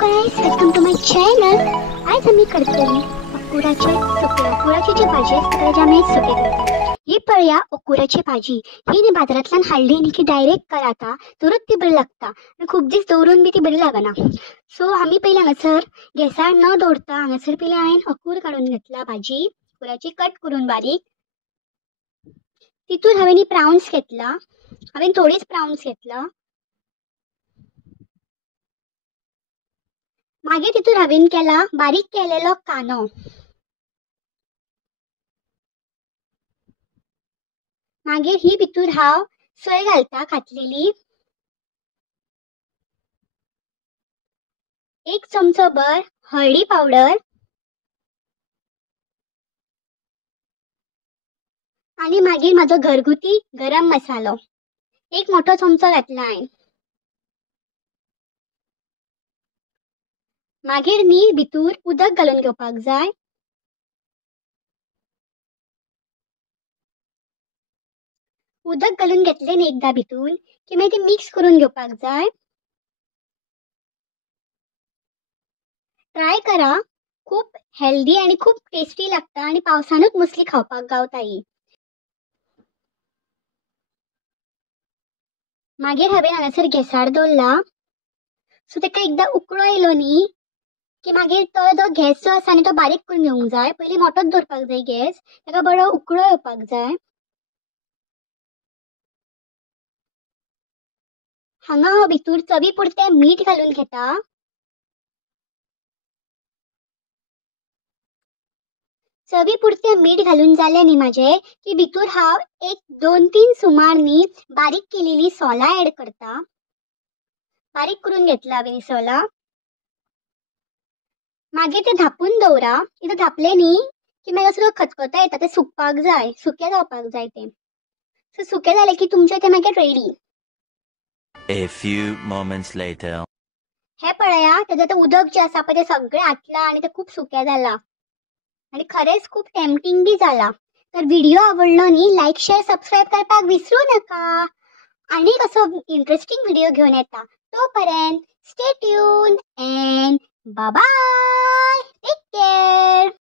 guys, welcome to my channel. आज आम्ही करतली अकुराचे सुके. अकुराची जी भाजी असते त्याला आम्ही सुके करतो. ही पळया अकुराची भाजी ही नी बाजारातल्यान हाडली नी की डायरेक्ट कराता तुरंत ती बरी लागता. खूप दिस दवरून बी ती बरी लागना. सो आम्ही पहिले हांगासर गॅसार न दवरता हांगासर पहिले हांवें अकूर काढून घेतला भाजी अकुराची कट करून बारीक. तितून हांवें प्राउन्स घेतला. हांवें थोडीच प्राउन्स घेतला. मागीर तितून हांवें केला बारीक केलेलो कांदो. मागीर ही भितूर हांव सोय घालता घातलेली. 1 चमचो भर हळदी पावडर आणि मागीर म्हाजो घरगुती गरम मसालो 1 मोठो चमचो घातला हांवें. मागीर नी भितूर उदक घालून घेवपाक जाय. उदक घालून घेतले न्ही एकदा भितून की मागीर ती मिक्स करून घेवपाक जाय. ट्राय करा, खूप हेल्दी आणि खूप टेस्टी लागता आणि पावसानूच मोस्टली खावपाक गावता ही. मागीर हांवें हांगासर गॅसार दवरला. सो तेका एकदा उकळो येयलो न्ही की मागीर तो जो गॅस जो आसा न्ही तो बारीक करून घेवंक जाय. पयलीं मोठोच दवरपाक जाय गॅस. तेका बरो उकळो येवपाक जाय. हांगा हांव भितूर चवी पुरतें मीठ घालून घेता. चवी पुरतें मीठ घालून जालें न्ही म्हाजें की भितूर हांव 1-2-3 सुमार न्ही बारीक केलेली सोलां ऍड करता. बारीक करून घेतला हांवें सोलां. मागीर ते धापून दवरा. इतलें धापलें न्ही की मागीर असो खतखतो येता. ते सुकपाक जाय, सुकें जावपाक जाय तें. सो सुकें जालें की तुमचें तें मागीर ready. A few moments later. हे पळया तेजें तें उदक जें आसा पळय तें सगळें आटलां आणि तें खूप सुकें जालां आणि खरेंच खूप टेम्पटिंग बी जाला. तर व्हिडिओ आवडलो न्ही लाईक शेअर सबस्क्राईब करपाक विसरू नका. आणि कसो इंटरेस्टिंग व्हिडिओ घेऊन येता. तोपर्यंत stay tune and bye bye. Take care.